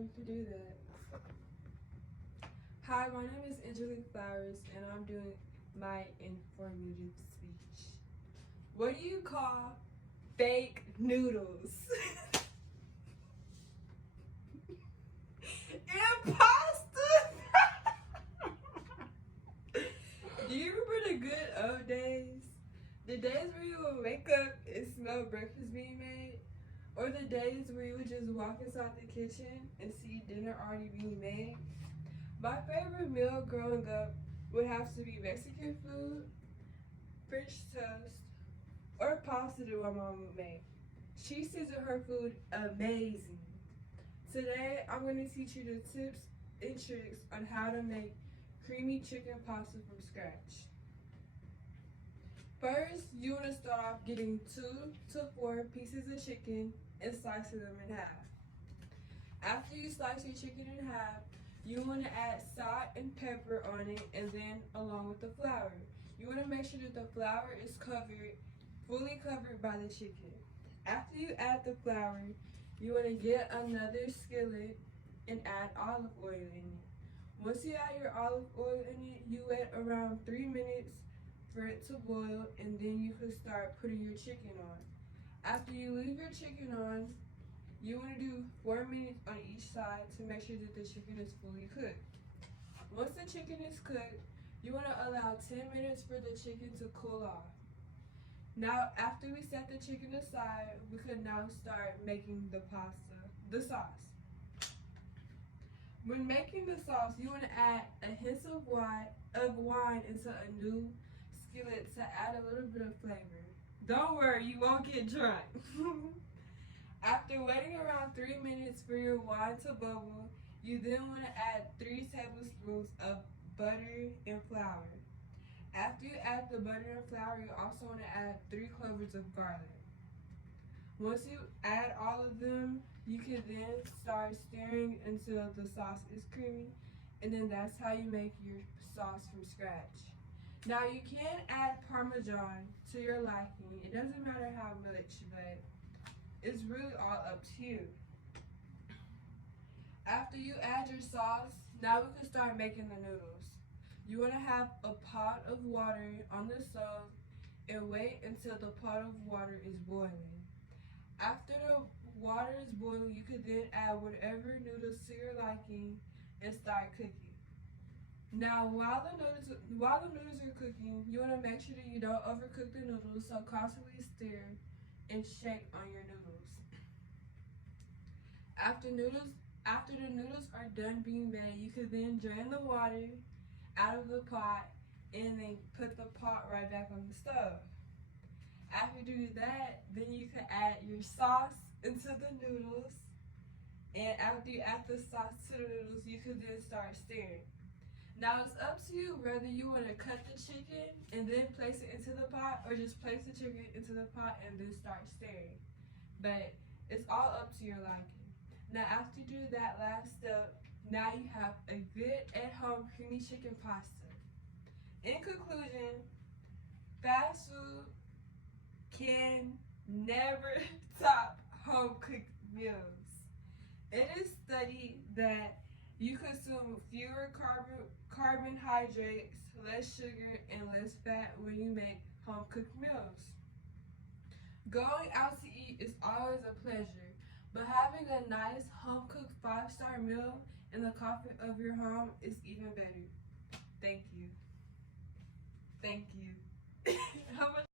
you could do that. Hi, my name is Angelique and I'm doing my informative speech. What do you call fake noodles? Imposter! Do you remember the good old days? The days where you would wake up and smell breakfast being made? Or the days where you would just walk inside the kitchen and see dinner already being made? My favorite meal growing up would have to be Mexican food, French toast, or pasta that my mom would make. She seasoned her food amazing. Today, I'm going to teach you the tips and tricks on how to make creamy chicken pasta from scratch. First, you want to start off getting 2 to 4 pieces of chicken and slicing them in half. After you slice your chicken in half, you want to add salt and pepper on it, and then along with the flour. You want to make sure that the flour is fully covered by the chicken. After you add the flour, you want to get another skillet and add olive oil in it. Once you add your olive oil in it, you wait around 3 minutes for it to boil, and then you can start putting your chicken on. After you leave your chicken on, you want to do 4 minutes on each side to make sure that the chicken is fully cooked. Once the chicken is cooked, you want to allow 10 minutes for the chicken to cool off. Now, after we set the chicken aside, we could now start making the sauce. When making the sauce, you want to add a hint of wine into a new skillet to add a little bit of flavor. Don't worry, you won't get drunk. After waiting around 3 minutes for your wine to bubble, you then want to add 3 tablespoons of butter and flour. After you add the butter and flour, you also want to add 3 cloves of garlic. Once you add all of them, you can then start stirring until the sauce is creamy, and then that's how you make your sauce from scratch. Now you can add Parmesan to your liking. It doesn't matter how much, but it's really all up to you. After you add your sauce, now we can start making the noodles. You want to have a pot of water on the stove and wait until the pot of water is boiling. After the water is boiling, you can then add whatever noodles to your liking and start cooking. Now, while the noodles are cooking, you want to make sure that you don't overcook the noodles, so constantly stir and shake on your noodles. After the noodles are done being made, you can then drain the water out of the pot and then put the pot right back on the stove. After you do that, then you can add your sauce into the noodles, and after you add the sauce to the noodles, you can then start stirring. Now it's up to you whether you want to cut the chicken and then place it into the pot, or just place the chicken into the pot and then start stirring. But it's all up to your liking. Now after you do that last step, now you have a good at-home creamy chicken pasta. In conclusion, fast food can never top home-cooked meals. It is studied that you consume fewer carbohydrates, less sugar, and less fat when you make home-cooked meals. Going out to eat is always a pleasure, but having a nice home-cooked 5-star meal in the comfort of your home is even better. Thank you. Thank you. How much